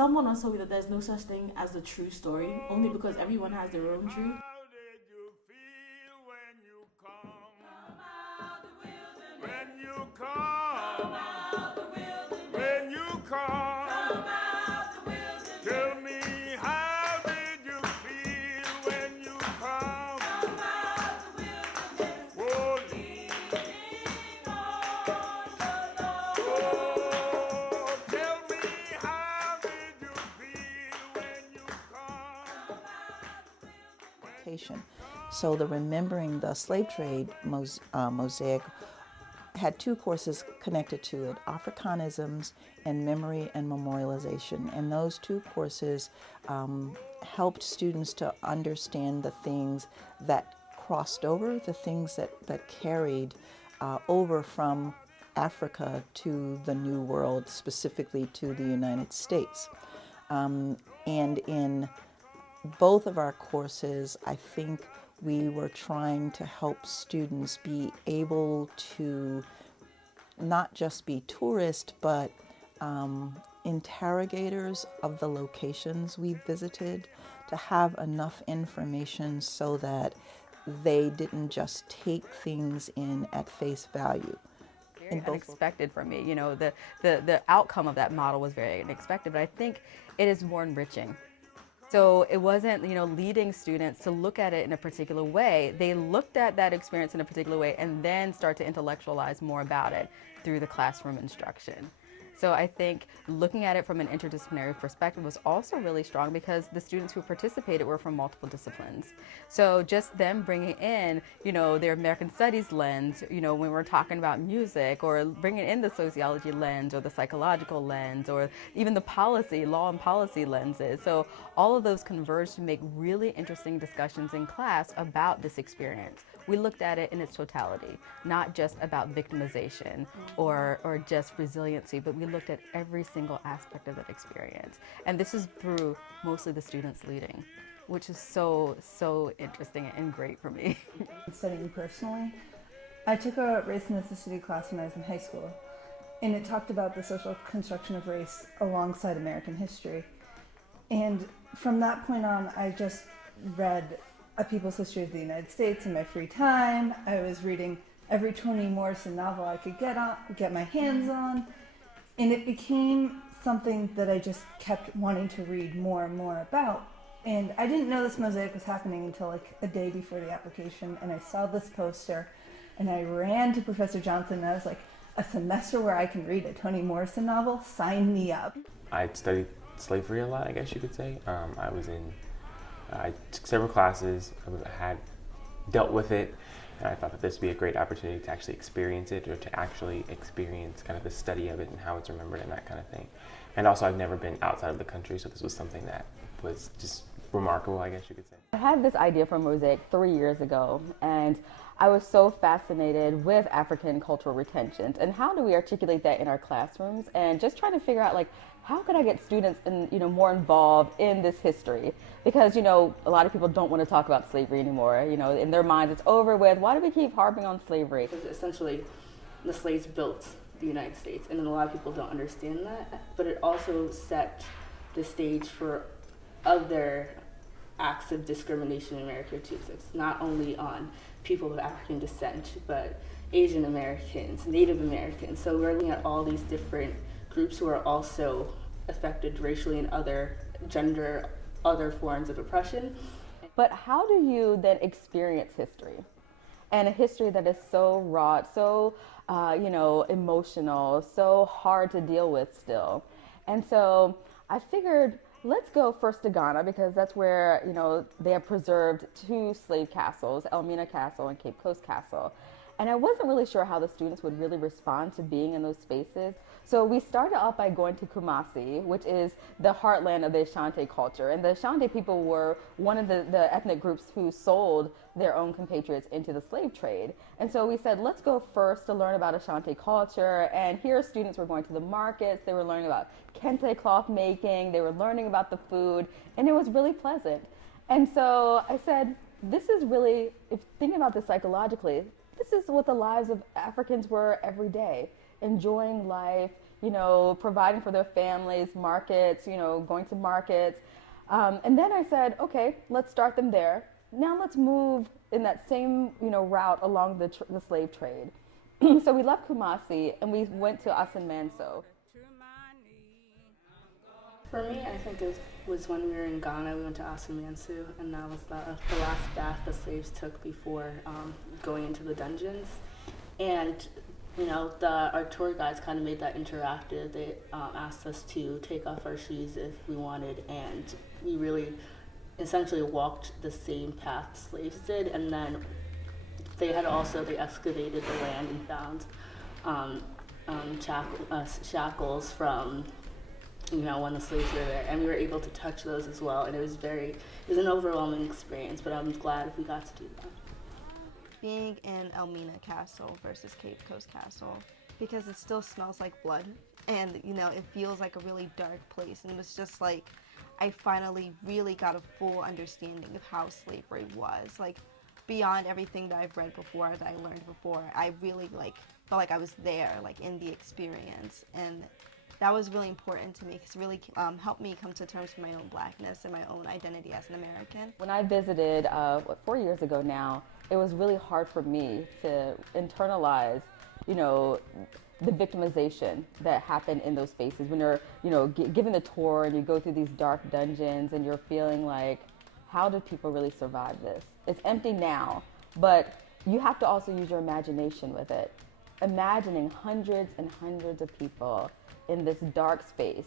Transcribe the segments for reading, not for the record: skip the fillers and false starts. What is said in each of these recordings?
someone once told me that there's no such thing as the true story, only because everyone has their own truth. How did you feel when you come? When you come, when you come, tell me how did you feel when you come? Oh, oh, tell me how did you feel when you come? So the Remembering the Slave Trade Mosaic had two courses connected to it, Africanisms and Memory and Memorialization. And those two courses helped students to understand the things that crossed over, the things that carried over from Africa to the New World, specifically to the United States. And in both of our courses, I think we were trying to help students be able to not just be tourists, but interrogators of the locations we visited, to have enough information so that they didn't just take things in at face value. Very unexpected for me. You know, the outcome of that model was very unexpected, but I think it is more enriching. So it wasn't, you know, leading students to look at it in a particular way. They looked at that experience in a particular way and then start to intellectualize more about it through the classroom instruction. So I think looking at it from an interdisciplinary perspective was also really strong because the students who participated were from multiple disciplines. So just them bringing in, you know, their American Studies lens, you know, when we're talking about music, or bringing in the sociology lens or the psychological lens, or even the policy, law and policy lenses. So all of those converged to make really interesting discussions in class about this experience. We looked at it in its totality, not just about victimization or just resiliency, but we looked at every single aspect of that experience. And this is through mostly the students leading, which is so interesting and great for me. Studying personally, I took a race and ethnicity class when I was in high school, and it talked about the social construction of race alongside American history. And from that point on, I just read A People's History of the United States in my free time. I was reading every Toni Morrison novel I could get my hands on. And it became something that I just kept wanting to read more and more about. And I didn't know this mosaic was happening until like a day before the application, and I saw this poster, and I ran to Professor Johnson, and I was like, a semester where I can read a Toni Morrison novel? Sign me up. I studied slavery a lot, I guess you could say. I took several classes, I had dealt with it, and I thought that this would be a great opportunity to actually experience it, or to actually experience kind of the study of it and how it's remembered and that kind of thing. And also, I've never been outside of the country, so this was something that was just remarkable, I guess you could say. I had this idea for Mosaic 3 years ago, and I was so fascinated with African cultural retentions and how do we articulate that in our classrooms, and just trying to figure out, like, how could I get students more involved in this history? Because, you know, a lot of people don't want to talk about slavery anymore. You know, in their minds, it's over with. Why do we keep harping on slavery? Because essentially, the slaves built the United States, and a lot of people don't understand that. But it also set the stage for other acts of discrimination in America too. So it's not only on people of African descent, but Asian Americans, Native Americans. So we're looking at all these different groups who are also affected racially and other forms of oppression. But how do you then experience history? And a history that is so raw, so emotional, so hard to deal with still. And so I figured, let's go first to Ghana, because that's where, you know, they have preserved two slave castles, Elmina Castle and Cape Coast Castle. And I wasn't really sure how the students would really respond to being in those spaces. So we started off by going to Kumasi, which is the heartland of the Ashanti culture. And the Ashanti people were one of the ethnic groups who sold their own compatriots into the slave trade. And so we said, let's go first to learn about Ashanti culture. And here students were going to the markets, they were learning about kente cloth making, they were learning about the food, and it was really pleasant. And so I said, this is really, if thinking about this psychologically, this is what the lives of Africans were every day, enjoying life, providing for their families, markets, going to markets. And then I said, okay, let's start them there. Now let's move in that same, route along the slave trade. So we left Kumasi and we went to Asan Manso. For me, I think it was when we were in Ghana. We went to Asumansu, and that was the last bath the slaves took before going into the dungeons. And our tour guides kind of made that interactive. They asked us to take off our shoes if we wanted, and we really essentially walked the same path slaves did. And then they excavated the land and found shackles from when the slaves were there, and we were able to touch those as well. And it was an overwhelming experience, but I'm glad we got to do that. Being in Elmina Castle versus Cape Coast Castle, because it still smells like blood, and it feels like a really dark place, and it was just like I finally really got a full understanding of how slavery was, like beyond everything that I've read before, that I learned before. I really felt like I was there, like in the experience, and that was really important to me because it really helped me come to terms with my own blackness and my own identity as an American. When I visited, 4 years ago now, it was really hard for me to internalize, the victimization that happened in those spaces. When you're, given the tour and you go through these dark dungeons and you're feeling like, how did people really survive this? It's empty now, but you have to also use your imagination with it. Imagining hundreds and hundreds of people in this dark space.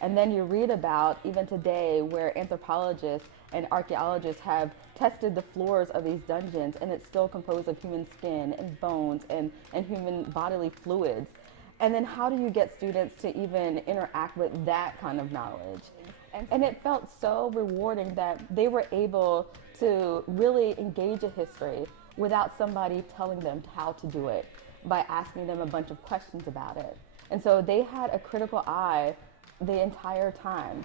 And then you read about, even today, where anthropologists and archaeologists have tested the floors of these dungeons, and it's still composed of human skin and bones and human bodily fluids. And then how do you get students to even interact with that kind of knowledge? And it felt so rewarding that they were able to really engage a history without somebody telling them how to do it, by asking them a bunch of questions about it. And so they had a critical eye the entire time.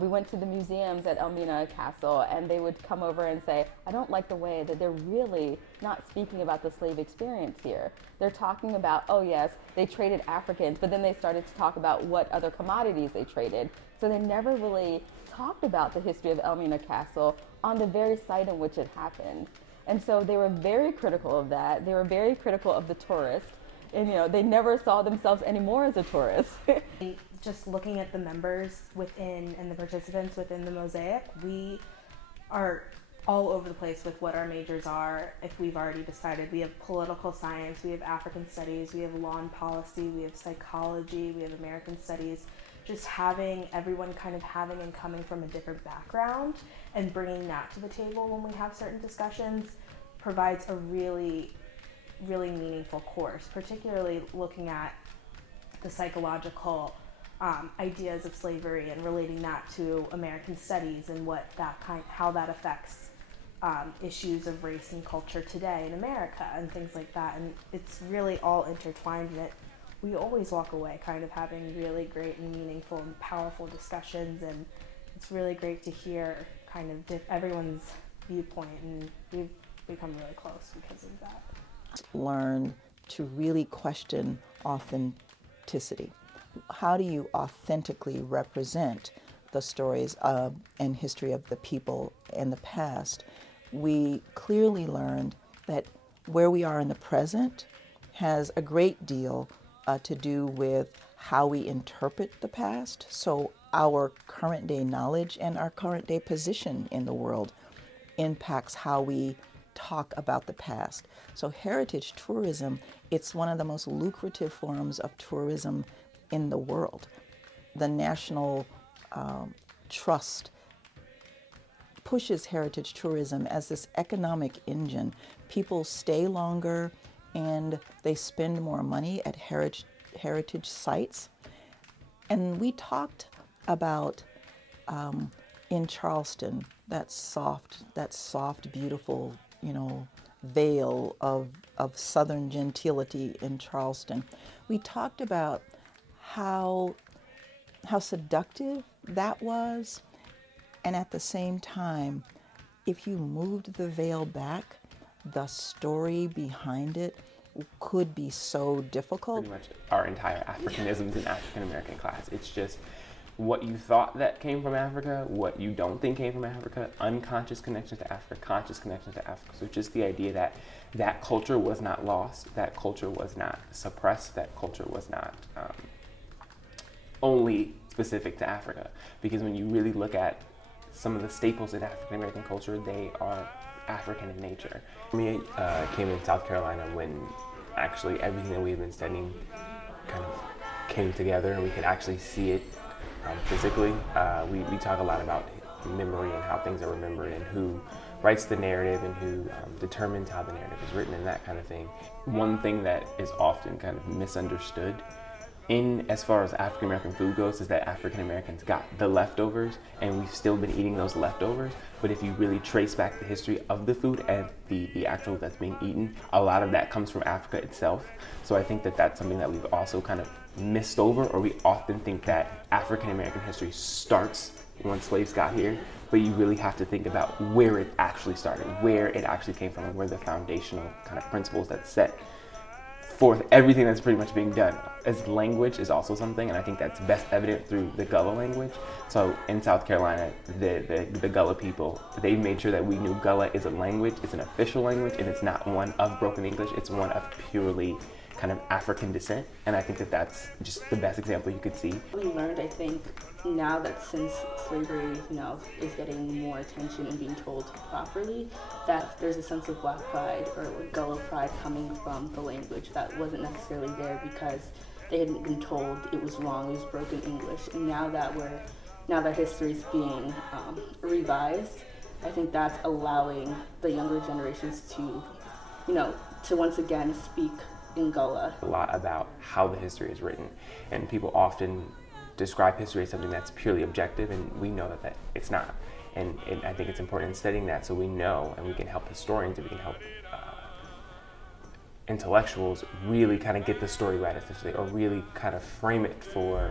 We went to the museums at Elmina Castle, and they would come over and say, I don't like the way that they're really not speaking about the slave experience here. They're talking about, oh yes, they traded Africans, but then they started to talk about what other commodities they traded. So they never really talked about the history of Elmina Castle on the very site in which it happened. And so they were very critical of that. They were very critical of the tourist. And they never saw themselves anymore as a tourist. Just looking at the members within and the participants within the mosaic, we are all over the place with what our majors are. If we've already decided, we have political science, we have African studies, we have law and policy, we have psychology, we have American studies. Just having everyone kind of having and coming from a different background and bringing that to the table when we have certain discussions provides a really meaningful course, particularly looking at the psychological ideas of slavery and relating that to American studies and how that affects issues of race and culture today in America and things like that. And it's really all intertwined in it. We always walk away kind of having really great and meaningful and powerful discussions, and it's really great to hear kind of everyone's viewpoint, and we've become really close because of that. Learn to really question authenticity. How do you authentically represent the stories and history of the people in the past? We clearly learned that where we are in the present has a great deal to do with how we interpret the past. So our current day knowledge and our current day position in the world impacts how we talk about the past. So heritage tourism, it's one of the most lucrative forms of tourism in the world. The National Trust pushes heritage tourism as this economic engine. People stay longer and they spend more money at heritage sites. And we talked about in Charleston, that soft, beautiful, veil of Southern gentility in Charleston. We talked about how seductive that was, and at the same time, if you moved the veil back, the story behind it could be so difficult. Pretty much our entire Africanisms in African American class. It's just what you thought that came from Africa, what you don't think came from Africa, unconscious connections to Africa, conscious connections to Africa. So just the idea that that culture was not lost, that culture was not suppressed, that culture was not only specific to Africa. Because when you really look at some of the staples in African American culture, they are African in nature. For me, I came in South Carolina when actually everything that we've been studying kind of came together and we could actually see it physically. We talk a lot about memory and how things are remembered and who writes the narrative and who determines how the narrative is written and that kind of thing. One thing that is often kind of misunderstood in as far as African American food goes is that African Americans got the leftovers and we've still been eating those leftovers. But if you really trace back the history of the food and the actual that's being eaten, a lot of that comes from Africa itself. So I think that that's something that we've also kind of missed over, or we often think that African American history starts when slaves got here, but you really have to think about where it actually started, where it actually came from, and where the foundational kind of principles that set forth everything that's pretty much being done. As language is also something, and I think that's best evident through the Gullah language. So in South Carolina, the Gullah people, they made sure that we knew Gullah is a language, it's an official language, and it's not one of broken English, it's one of purely kind of African descent. And I think that that's just the best example you could see. We learned, I think, now that since slavery, is getting more attention and being told properly, that there's a sense of Black pride or Gullah pride coming from the language that wasn't necessarily there because they hadn't been told it was wrong, it was broken English. And now that history is being revised, I think that's allowing the younger generations to once again speak in Gullah. A lot about how the history is written, and people often describe history as something that's purely objective, and we know that it's not. And I think it's important in studying that so we know, and we can help historians, and we can help intellectuals really kind of get the story right, essentially, or really kind of frame it for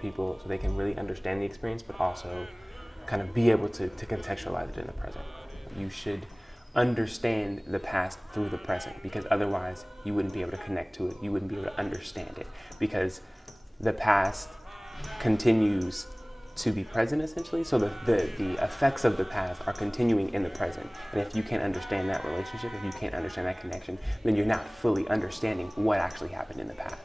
people so they can really understand the experience, but also kind of be able to contextualize it in the present. You should understand the past through the present, because otherwise you wouldn't be able to connect to it, you wouldn't be able to understand it, because the past continues to be present, essentially. So the effects of the past are continuing in the present. And if you can't understand that relationship, if you can't understand that connection, then you're not fully understanding what actually happened in the past.